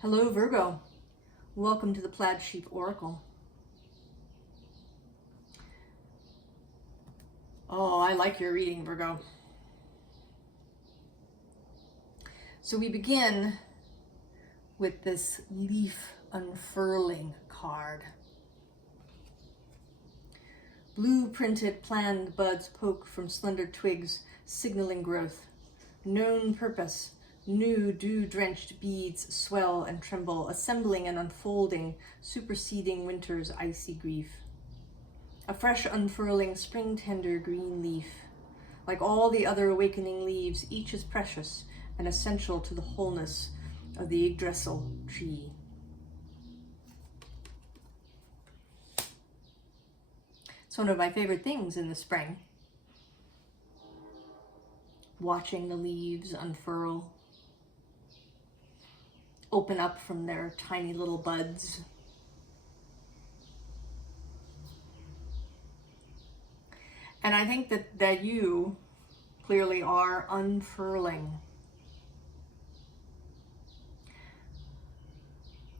Hello, Virgo. Welcome to the Plaid Sheep Oracle. Oh, I like your reading, Virgo. So we begin with this leaf unfurling card. Blue printed planned buds poke from slender twigs, signaling growth. Known purpose. New dew-drenched beads swell and tremble, assembling and unfolding, superseding winter's icy grief. A fresh unfurling spring-tender green leaf. Like all the other awakening leaves, each is precious and essential to the wholeness of the Yggdrasil tree. It's one of my favorite things in the spring. Watching the leaves unfurl, open up from their tiny little buds. And I think that you clearly are unfurling.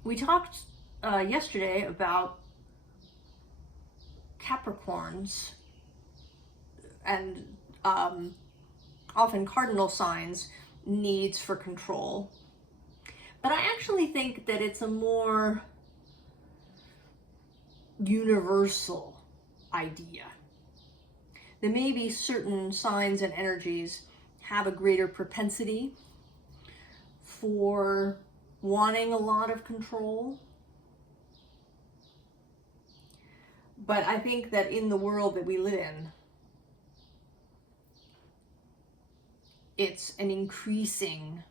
We talked yesterday about Capricorns and often cardinal signs needs for control. But I actually think that it's a more universal idea. There may be certain signs and energies have a greater propensity for wanting a lot of control. But I think that in the world that we live in, it's an increasing,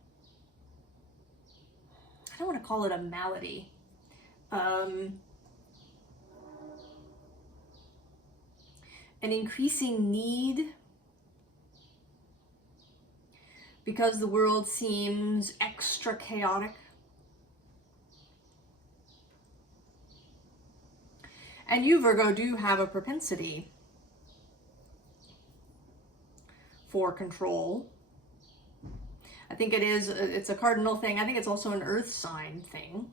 I don't want to call it a malady. An increasing need because the world seems extra chaotic. And you, Virgo, do have a propensity for control. I think it's a cardinal thing. I think it's also an earth sign thing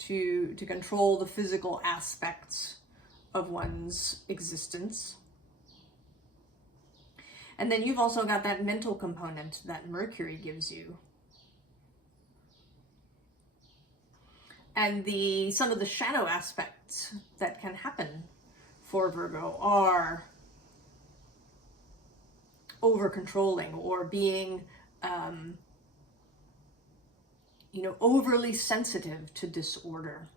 to control the physical aspects of one's existence. And then you've also got that mental component that Mercury gives you. And some of the shadow aspects that can happen for Virgo are over-controlling or being, overly sensitive to disorder.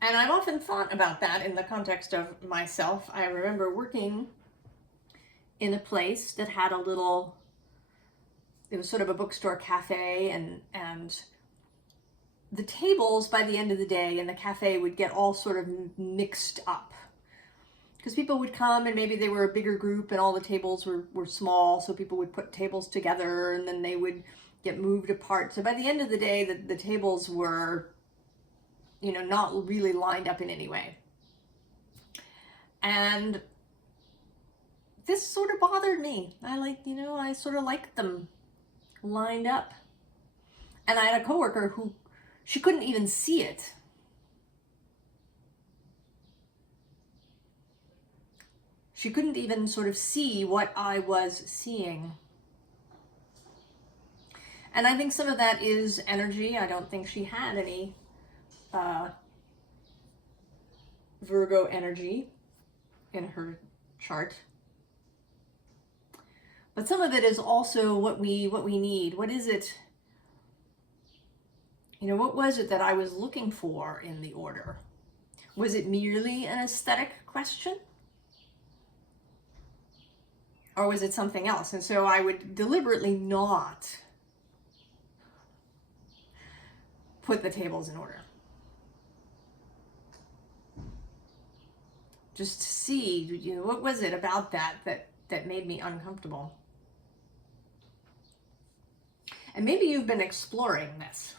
And I've often thought about that in the context of myself. I remember working in a place that had it was sort of a bookstore cafe, and the tables by the end of the day in the cafe would get all sort of mixed up. Because people would come and maybe they were a bigger group and all the tables were small, so people would put tables together and then they would get moved apart. So by the end of the day, the tables were, not really lined up in any way. And this sort of bothered me. I sort of liked them lined up. And I had a coworker who, she couldn't even see it. She couldn't even sort of see what I was seeing. And I think some of that is energy. I don't think she had any Virgo energy in her chart. But some of it is also what we need. What is it? What was it that I was looking for in the order? Was it merely an aesthetic question? Or was it something else? And so I would deliberately not put the tables in order. Just to see, what was it about that made me uncomfortable? And maybe you've been exploring this.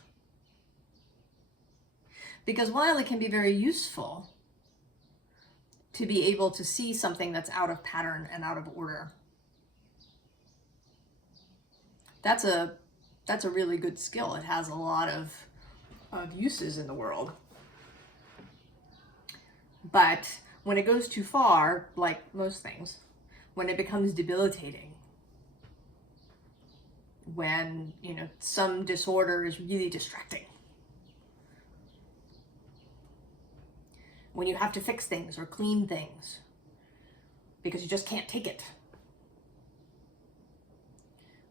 Because while it can be very useful to be able to see something that's out of pattern and out of order, that's a really good skill. It has a lot of uses in the world. But when it goes too far, like most things, when it becomes debilitating, when, you know, some disorder is really distracting, when you have to fix things or clean things because you just can't take it,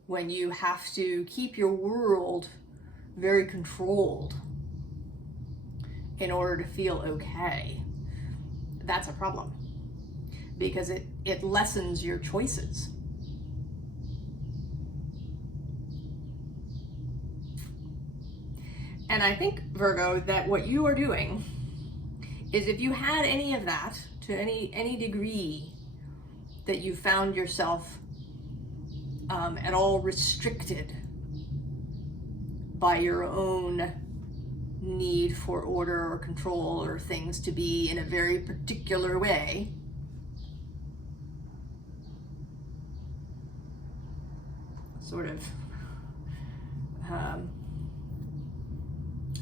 when you have to keep your world very controlled in order to feel okay, that's a problem, because it lessens your choices. And I think, Virgo, that what you are doing is, if you had any of that, to any degree that you found yourself at all restricted by your own need for order or control, or things to be in a very particular way, sort of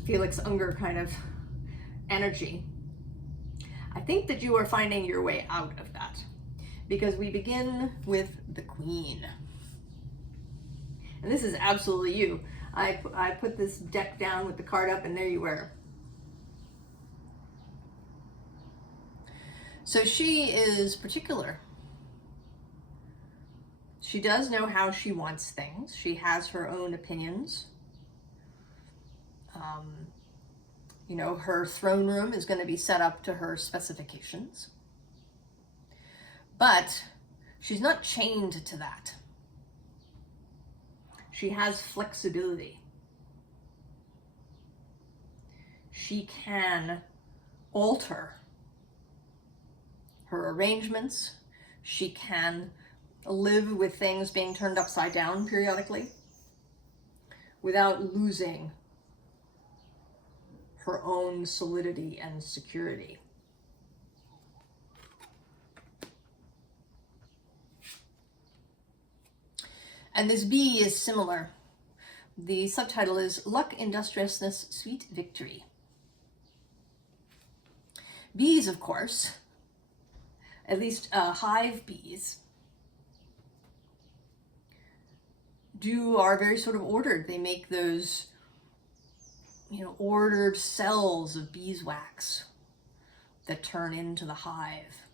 Felix Unger kind of energy, I think that you are finding your way out of that, because we begin with the Queen. And this is absolutely you. I put this deck down with the card up, and there you were. So she is particular. She does know how she wants things. She has her own opinions. You know, her throne room is going to be set up to her specifications. But she's not chained to that. She has flexibility. She can alter her arrangements. She can live with things being turned upside down periodically without losing her own solidity and security. And this bee is similar. The subtitle is Luck, Industriousness, Sweet Victory. Bees, of course, at least hive bees, are very sort of ordered. They make those, you know, ordered cells of beeswax that turn into the hive.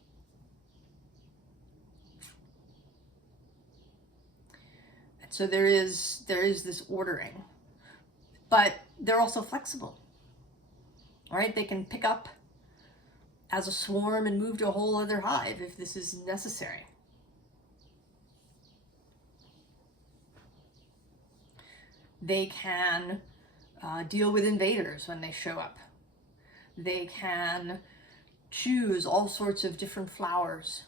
So there is this ordering, but they're also flexible. All right, they can pick up as a swarm and move to a whole other hive if this is necessary. They can deal with invaders when they show up. They can choose all sorts of different flowers,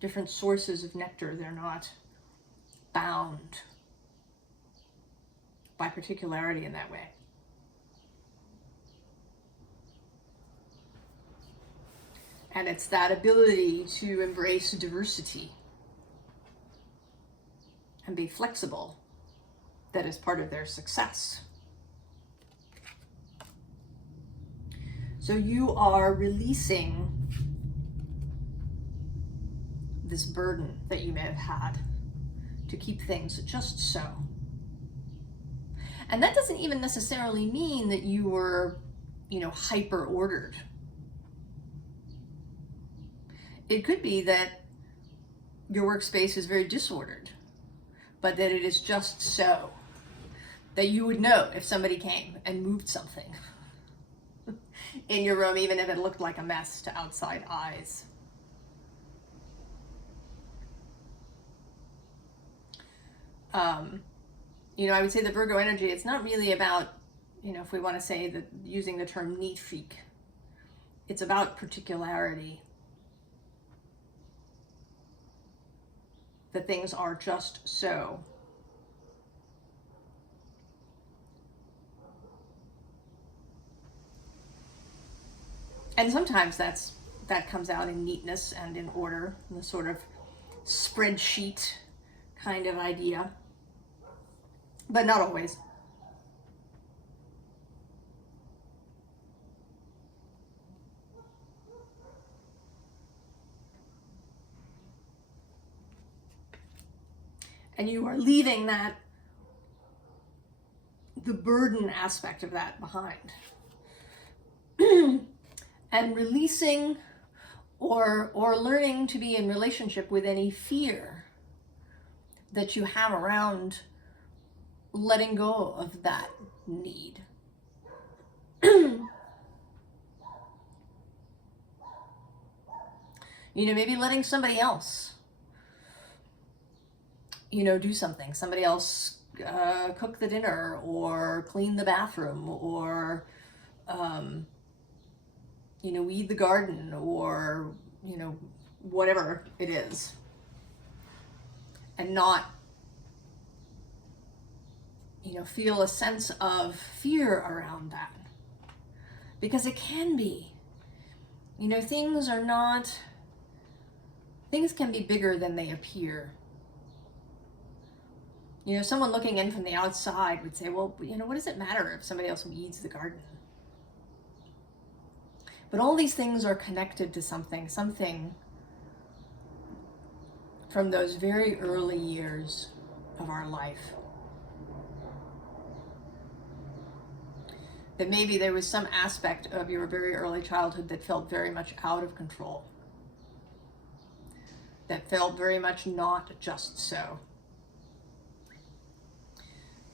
different sources of nectar. They're not bound by particularity in that way. And it's that ability to embrace diversity and be flexible that is part of their success. So you are releasing this burden that you may have had to keep things just so. And that doesn't even necessarily mean that you were, you know, hyper ordered. It could be that your workspace is very disordered, but that it is just so, that you would know if somebody came and moved something in your room, even if it looked like a mess to outside eyes. You know, I would say the Virgo energy, it's not really about, you know, if we want to say that, using the term neat freak, it's about particularity. That things are just so. And sometimes that comes out in neatness and in order, in the sort of spreadsheet kind of idea. but not always. And you are leaving that, the burden aspect of that behind. And releasing or learning to be in relationship with any fear that you have around letting go of that need. You know, maybe letting somebody else, you know, do something. Somebody else cook the dinner or clean the bathroom or, you know, weed the garden or, you know, whatever it is. And not, you know, feel a sense of fear around that. Because it can be. You know, things can be bigger than they appear. You know, someone looking in from the outside would say, well, you know, what does it matter if somebody else weeds the garden? But all these things are connected to something from those very early years of our life. That maybe there was some aspect of your very early childhood that felt very much out of control. That felt very much not just so.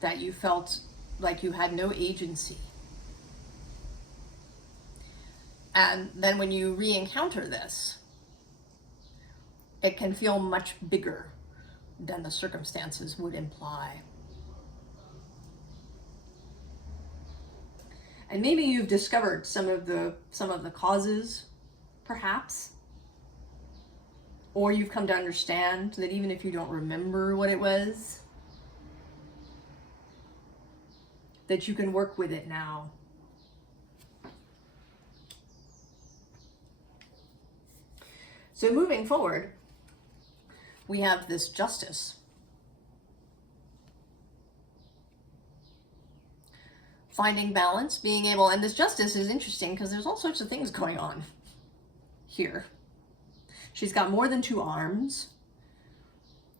That you felt like you had no agency. And then when you re-encounter this, it can feel much bigger than the circumstances would imply. And maybe you've discovered some of the causes, perhaps. Or you've come to understand that even if you don't remember what it was, that you can work with it now. So moving forward, we have this justice. Finding balance, being able, and this justice is interesting because there's all sorts of things going on here. She's got more than 2 arms.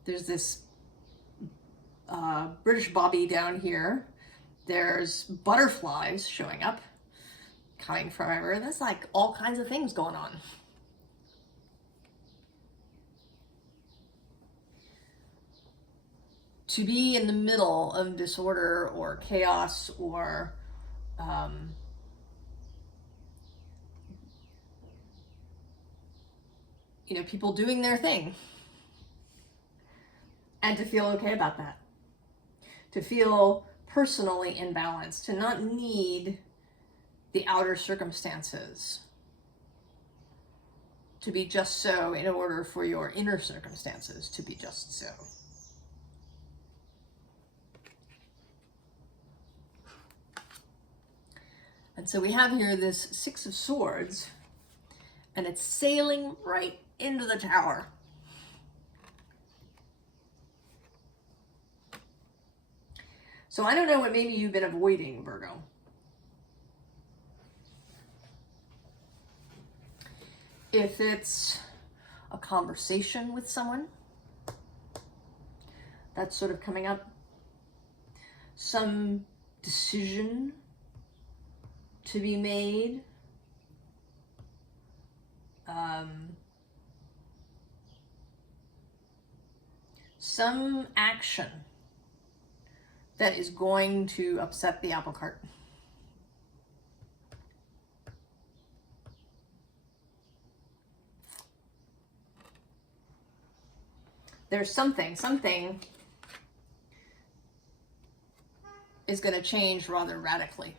There's this British bobby down here. There's butterflies showing up, coming forever. There's like all kinds of things going on. To be in the middle of disorder or chaos or you know, people doing their thing, and to feel okay about that, to feel personally in balance, to not need the outer circumstances to be just so in order for your inner circumstances to be just so. And so we have here this 6 of Swords, and it's sailing right into the Tower. So I don't know what maybe you've been avoiding, Virgo. If it's a conversation with someone that's sort of coming up, some decision to be made, some action that is going to upset the apple cart. There's something is going to change rather radically.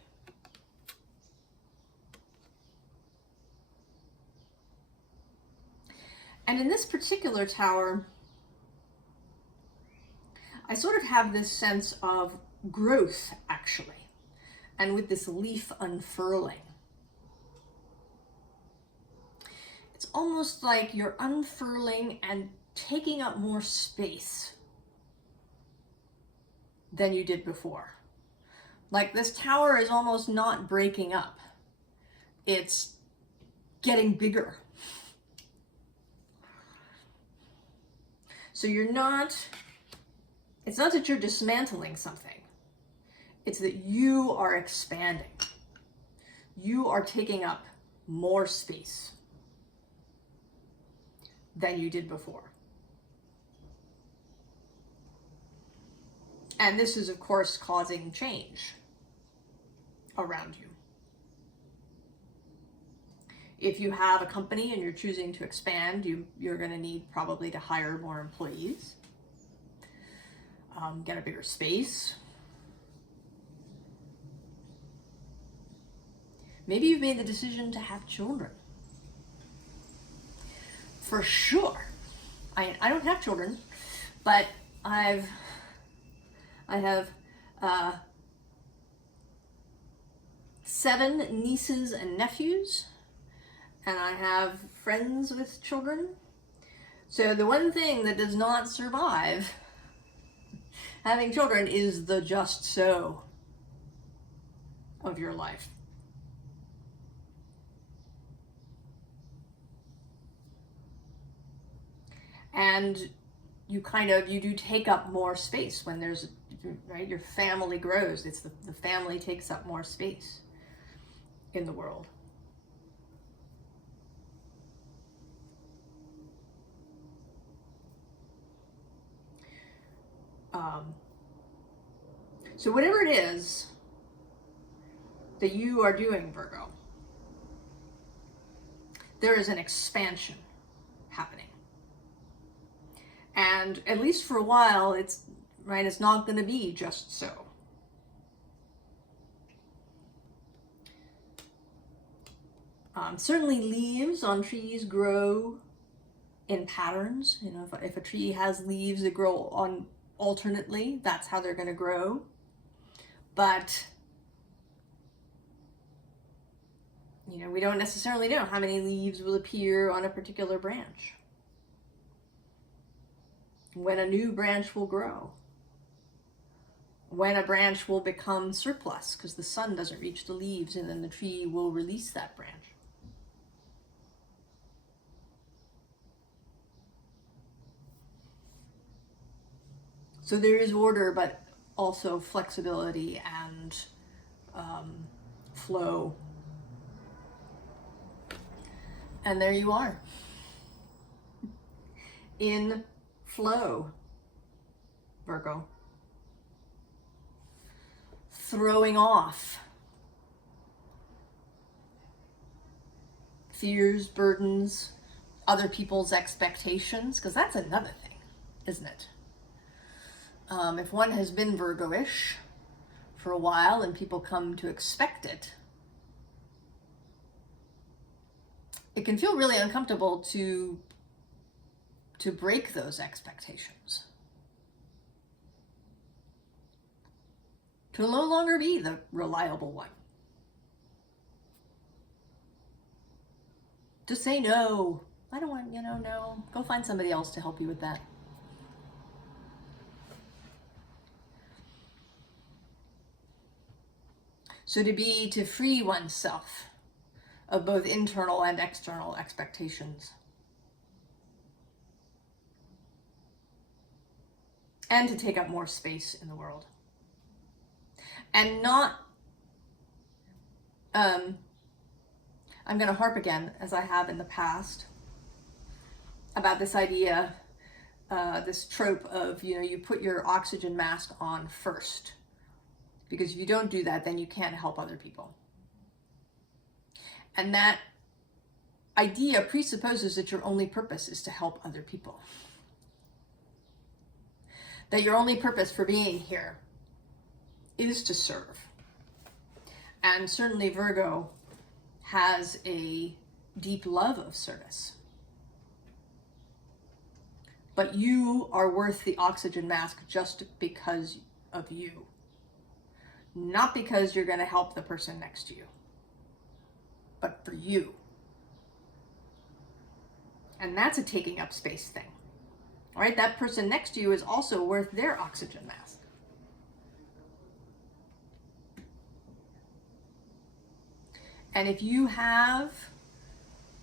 And in this particular tower, I sort of have this sense of growth, actually, and with this leaf unfurling. It's almost like you're unfurling and taking up more space. than you did before. Like this tower is almost not breaking up. It's getting bigger. So it's not that you're dismantling something. It's that you are expanding. You are taking up more space than you did before. And this is, of course, causing change around you. If you have a company and you're choosing to expand, you're going to need probably to hire more employees, get a bigger space. Maybe you've made the decision to have children. For sure. I don't have children, but I have 7 nieces and nephews, and I have friends with children. So the one thing that does not survive having children is the just so of your life. And you do take up more space when there's, right, your family grows. It's the family takes up more space in the world. So whatever it is that you are doing, Virgo, there is an expansion happening. And at least for a while, it's not going to be just so. Certainly leaves on trees grow in patterns. You know, if a tree has leaves that grow on alternately, that's how they're going to grow. But, you know, we don't necessarily know how many leaves will appear on a particular branch, when a new branch will grow, when a branch will become surplus because the sun doesn't reach the leaves, and then the tree will release that branch. So there is order, but also flexibility and flow. And there you are, in flow, Virgo. Throwing off fears, burdens, other people's expectations, because that's another thing, isn't it? If one has been Virgo-ish for a while and people come to expect it, it can feel really uncomfortable to break those expectations. To no longer be the reliable one. To say no. I don't want, no. Go find somebody else to help you with that. So to free oneself of both internal and external expectations. And to take up more space in the world. And not, I'm going to harp again, as I have in the past, about this idea, this trope of, you put your oxygen mask on first. Because if you don't do that, then you can't help other people. And that idea presupposes that your only purpose is to help other people. That your only purpose for being here is to serve. And certainly Virgo has a deep love of service. But you are worth the oxygen mask just because of you. Not because you're going to help the person next to you, but for you. And that's a taking up space thing. All right, that person next to you is also worth their oxygen mask. And if you have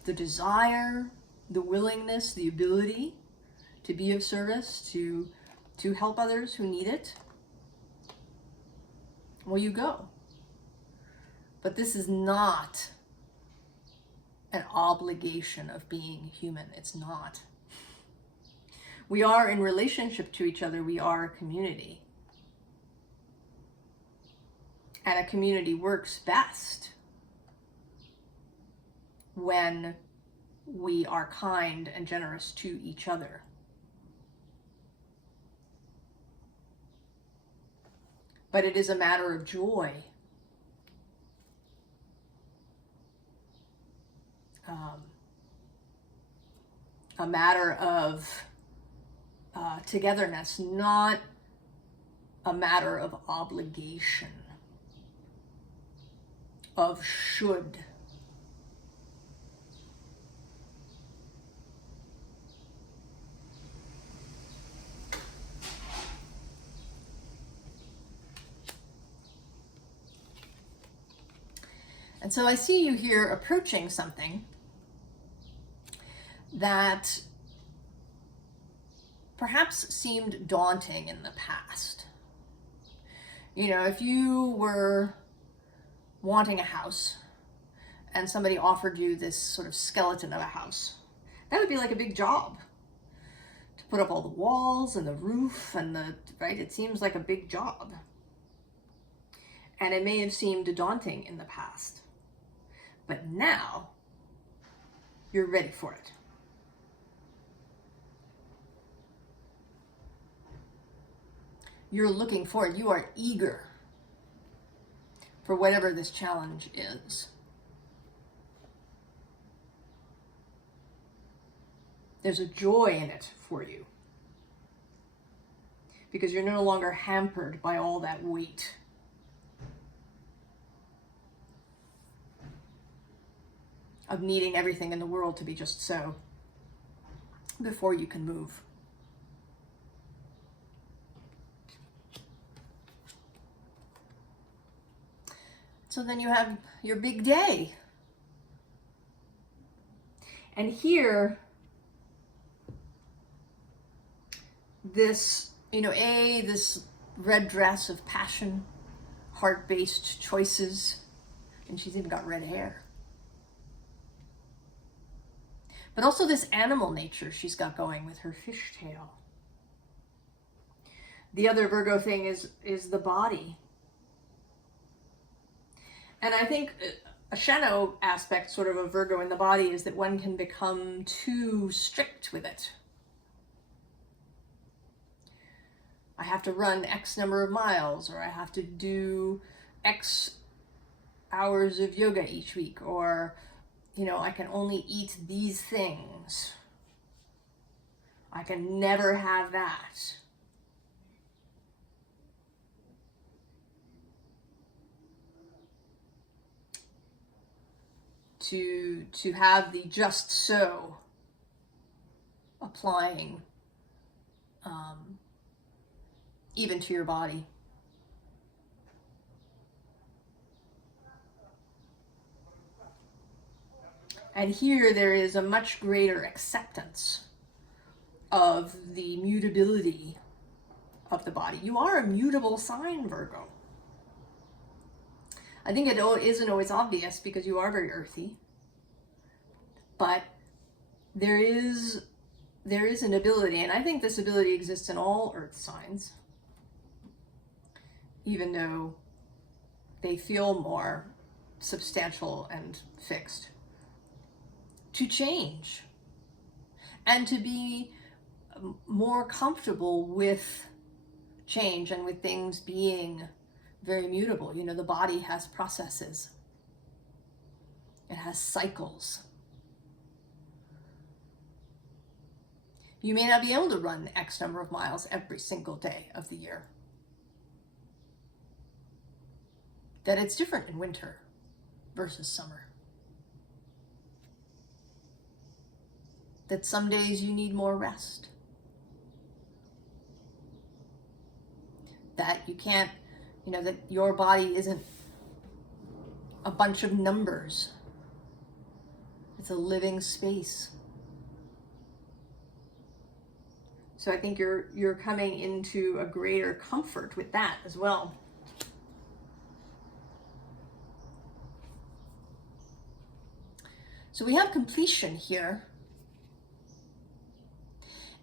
the desire, the willingness, the ability to be of service, to help others who need it, well, you go. But this is not an obligation of being human. It's not. We are in relationship to each other. We are a community. And a community works best when we are kind and generous to each other. But it is a matter of joy. A matter of togetherness, not a matter of obligation, of should. And so I see you here approaching something that perhaps seemed daunting in the past. You know, if you were wanting a house and somebody offered you this sort of skeleton of a house, that would be like a big job to put up all the walls and the roof and right? It seems like a big job. And it may have seemed daunting in the past. But now, you're ready for it. You're looking forward. You are eager for whatever this challenge is. There's a joy in it for you. Because you're no longer hampered by all that weight. Of needing everything in the world to be just so before you can move. So then you have your big day. And here, this, this red dress of passion, heart-based choices, and she's even got red hair. But also this animal nature she's got going with her fishtail. The other Virgo thing is the body. And I think a shadow aspect, sort of a Virgo in the body, is that one can become too strict with it. I have to run X number of miles, or I have to do X hours of yoga each week, or I can only eat these things. I can never have that. To have the just so applying even to your body. And here there is a much greater acceptance of the mutability of the body. You are a mutable sign, Virgo. I think it isn't always obvious because you are very earthy. But there is an ability, and I think this ability exists in all earth signs, even though they feel more substantial and fixed, to change and to be more comfortable with change and with things being very mutable. The body has processes. It has cycles. You may not be able to run X number of miles every single day of the year. That it's different in winter versus summer. That some days you need more rest. That you can't, that your body isn't a bunch of numbers. It's a living space. So I think you're coming into a greater comfort with that as well. So we have completion here.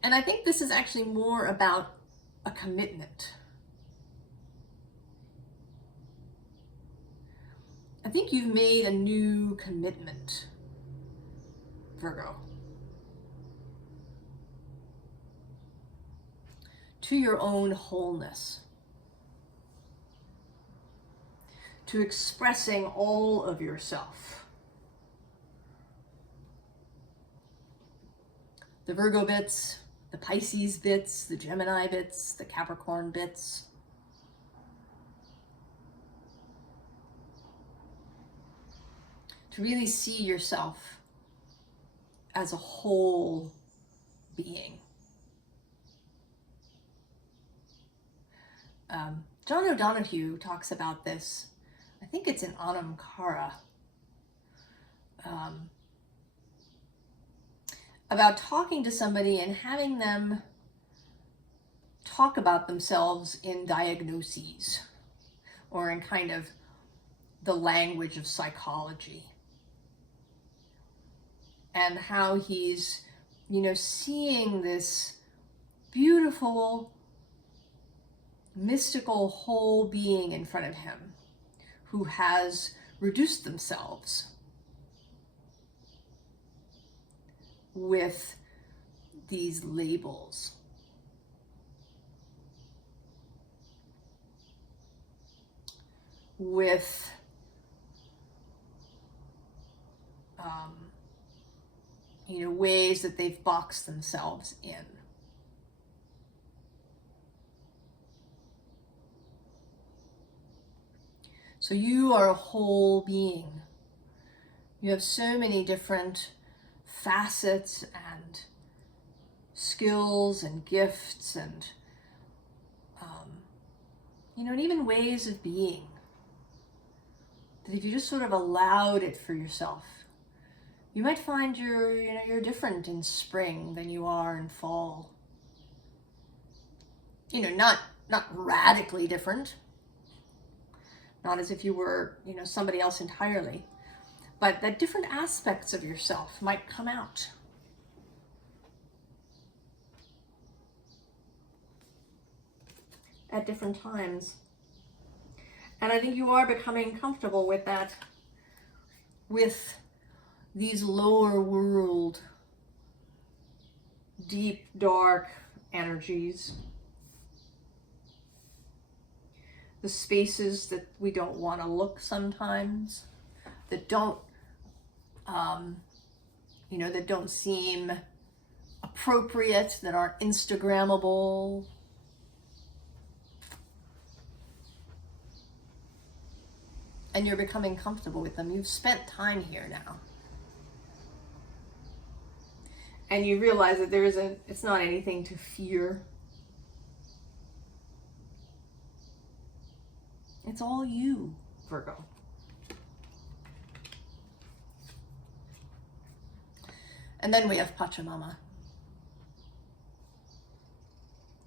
And I think this is actually more about a commitment. I think you've made a new commitment, Virgo, to your own wholeness, to expressing all of yourself. The Virgo bits, the Pisces bits, the Gemini bits, the Capricorn bits. To really see yourself as a whole being. John O'Donohue talks about this. I think it's in Anam Cara. About talking to somebody and having them talk about themselves in diagnoses or in kind of the language of psychology. And how he's, seeing this beautiful, mystical whole being in front of him who has reduced themselves with these labels. With ways that they've boxed themselves in. So you are a whole being. You have so many different facets and skills and gifts and, and even ways of being. That if you just sort of allowed it for yourself, you might find you're different in spring than you are in fall. Not radically different. Not as if you were, somebody else entirely. But that different aspects of yourself might come out. At different times. And I think you are becoming comfortable with that. With these lower world, deep, dark energies. The spaces that we don't want to look sometimes, that don't, that don't seem appropriate, that aren't Instagrammable. And you're becoming comfortable with them. You've spent time here now. And you realize that it's not anything to fear. It's all you, Virgo. And then we have Pachamama.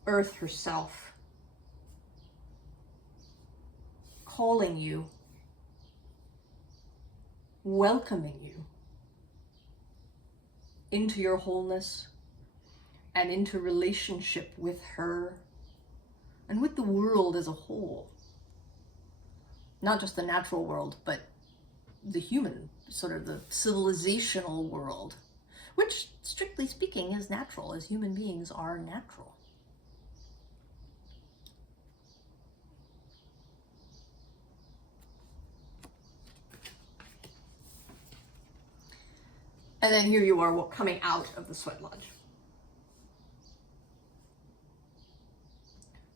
Earth herself. Calling you. Welcoming you. Into your wholeness. And into relationship with her. And with the world as a whole. Not just the natural world, but the human, sort of the civilizational world, which, strictly speaking, is natural, as human beings are natural. And then here you are coming out of the sweat lodge.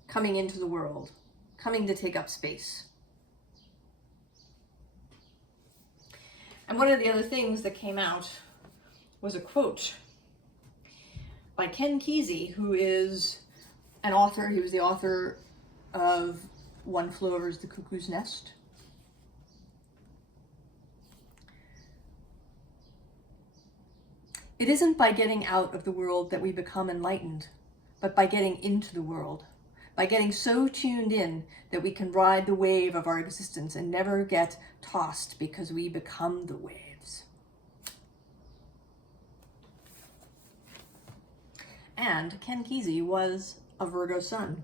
Coming into the world, coming to take up space. And one of the other things that came out was a quote by Kesey, who is an author. He was the author of One Flew Over the Cuckoo's Nest. It isn't by getting out of the world that we become enlightened, but by getting into the world, by getting so tuned in that we can ride the wave of our existence and never get tossed because we become the waves. And Ken Kesey was a Virgo sun.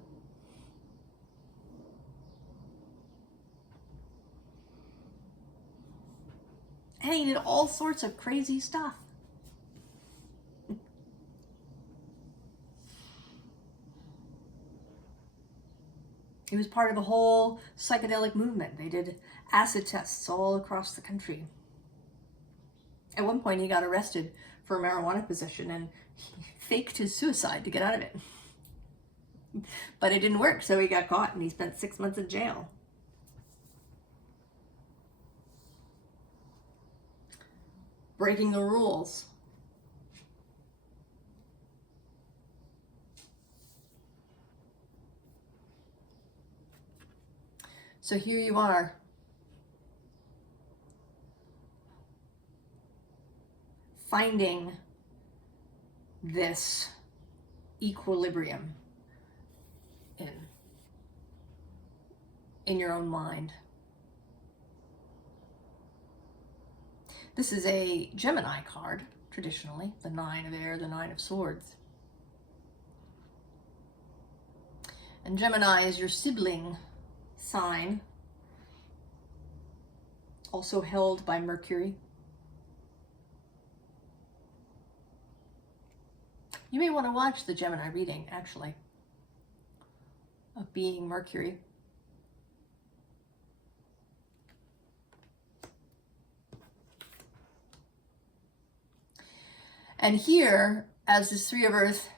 And he did all sorts of crazy stuff. He was part of a whole psychedelic movement. They did acid tests all across the country. At one point, he got arrested for marijuana possession and he faked his suicide to get out of it. But it didn't work, so he got caught and he spent 6 months in jail. Breaking the rules. So here you are. Finding this equilibrium in your own mind. This is a Gemini card, traditionally, the 9 of air, the 9 of swords. And Gemini is your sibling sign, also held by Mercury. You may want to watch the Gemini reading, actually, of being Mercury. And here, as this 3 of Earth,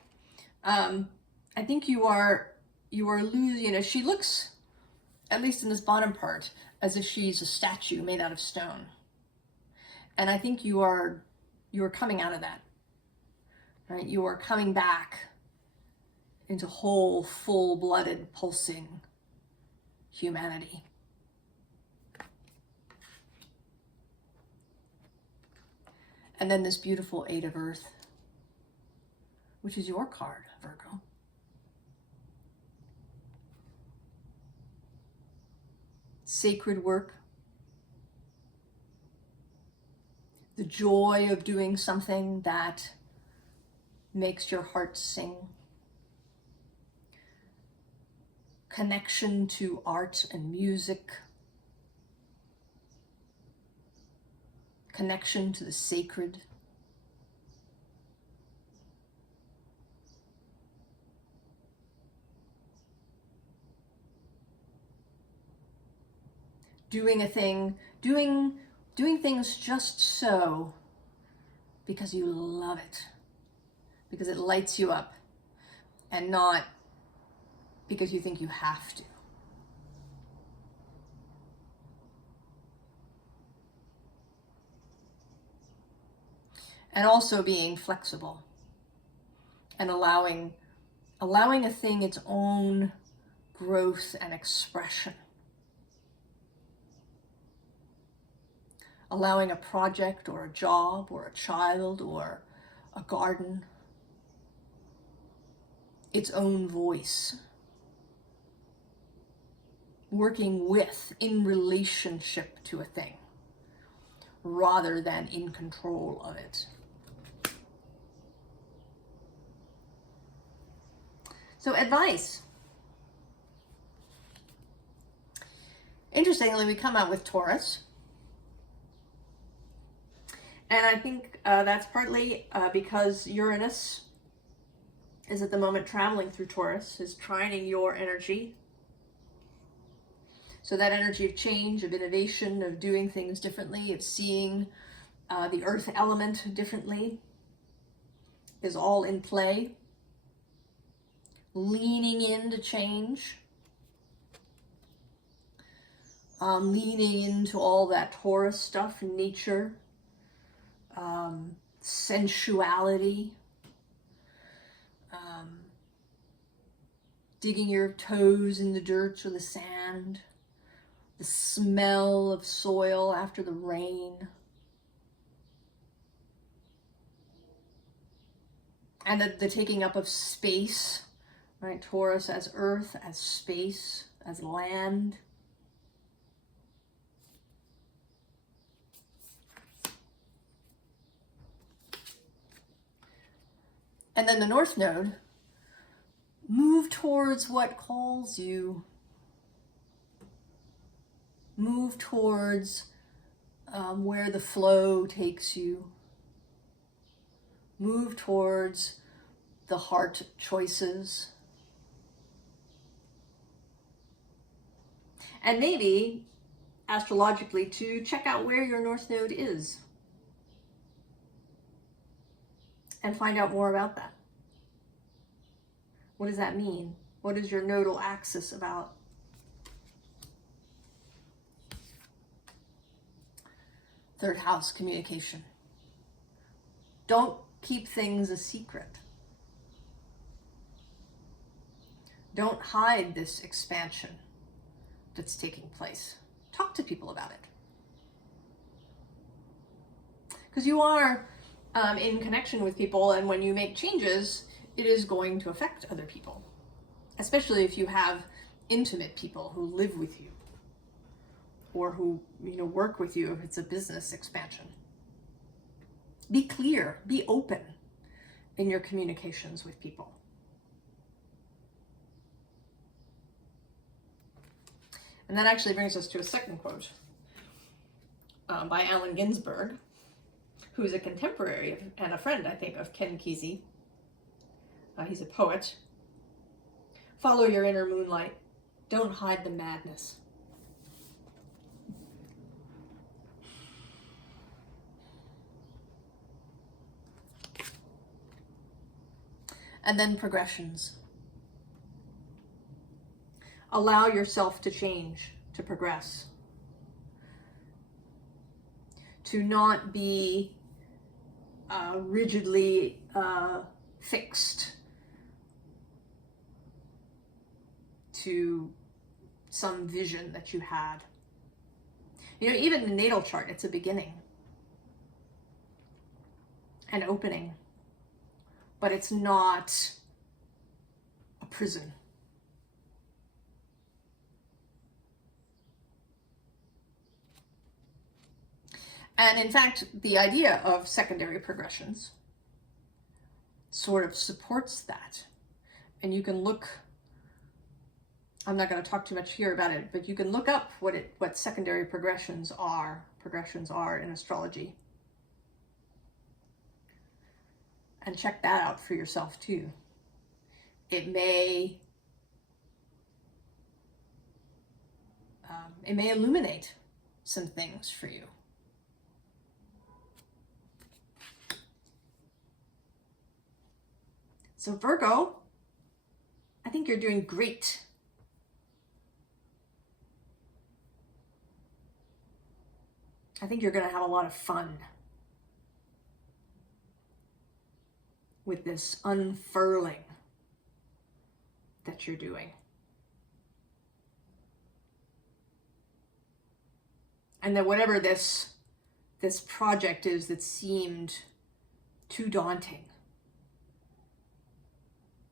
I think you are losing, you know, she looks, at least in this bottom part, as if she's a statue made out of stone. And I think you are coming out of that, right? You are coming back into whole, full-blooded, pulsing humanity. And then this beautiful 8 of Earth, which is your card, Virgo. Sacred work. The joy of doing something that makes your heart sing. Connection to art and music. Connection to the sacred. Doing a thing, doing things just so because you love it, because it lights you up, and not because you think you have to. And also being flexible and allowing a thing its own growth and expression. Allowing a project or a job or a child or a garden its own voice. Working with, in relationship to a thing, rather than in control of it. So advice. Interestingly, we come out with Taurus. And I think that's partly because Uranus is at the moment traveling through Taurus, is trining your energy. So that energy of change, of innovation, of doing things differently, of seeing the earth element differently is all in play. Leaning into change. Leaning into all that Taurus stuff, nature, sensuality, digging your toes in the dirt or the sand, the smell of soil after the rain. And the taking up of space, right? Taurus as earth, as space, as land. And then the North Node, move towards what calls you. Move towards where the flow takes you. Move towards the heart choices. And maybe, astrologically, to check out where your North Node is. And find out more about that. What does that mean? What is your nodal axis about? Third house, communication. Don't keep things a secret. Don't hide this expansion that's taking place. Talk to people about it. Because you are in connection with people, and when you make changes, it is going to affect other people. Especially if you have intimate people who live with you or who, work with you if it's a business expansion. Be clear, be open in your communications with people. And that actually brings us to a second quote by Allen Ginsberg, who is a contemporary and a friend, I think, of Ken Kesey. He's a poet. Follow your inner moonlight. Don't hide the madness. And then progressions. Allow yourself to change, to progress. To not be rigidly fixed to some vision that you had. Even the natal chart, it's a beginning, an opening, but it's not a prison. And in fact, the idea of secondary progressions sort of supports that. And you can look, I'm not going to talk too much here about it, but you can look up what secondary progressions are in astrology. And check that out for yourself too. It may illuminate some things for you. So Virgo, I think you're doing great. I think you're going to have a lot of fun with this unfurling that you're doing. And that whatever this project is that seemed too daunting,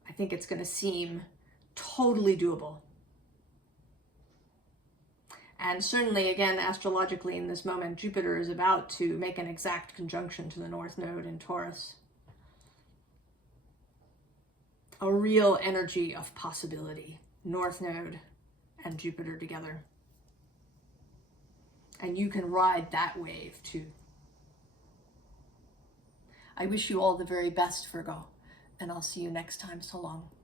I think it's going to seem totally doable. And certainly, again, astrologically in this moment, Jupiter is about to make an exact conjunction to the North Node in Taurus. A real energy of possibility, North Node and Jupiter together. And you can ride that wave too. I wish you all the very best, Virgo, and I'll see you next time. So long.